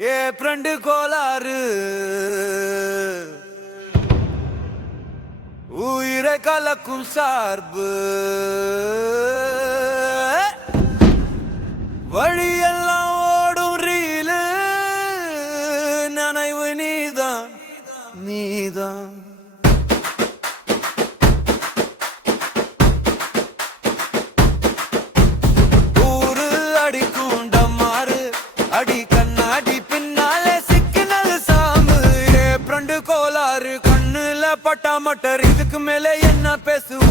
ஏ பிரண்டு கோளாறு. உயிரை கலக்கும் சார்பு. வழியெல்லாம் ஓடும் ரீலு. நனைவு நீதான் நீதான். அடி பின்னாலே சிக்கினல் சாமு பிரண்டு கோளாறு. கண்ணுல பட்டா மட்டர். இதுக்கு மேல என்ன பேசுவோம்?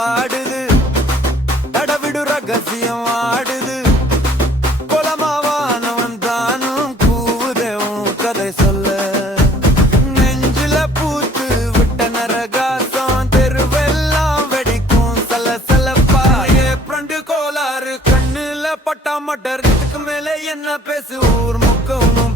பாடுது. தடவிடு ரகசியம் ஆடுது. குலமாவானவன் தானும் கூவுதேவும் கதை சொல்ல. நெஞ்சில பூத்து விட்ட நரகாசம் தெருவெல்லாம் வெடிக்கும் சல சலப்பா ஏப்ரண்டு கோளாறு கண்ணுல பட்டா மட்டர் இதுக்கு மேல என்ன பேசு? ஊர் முக்கவும்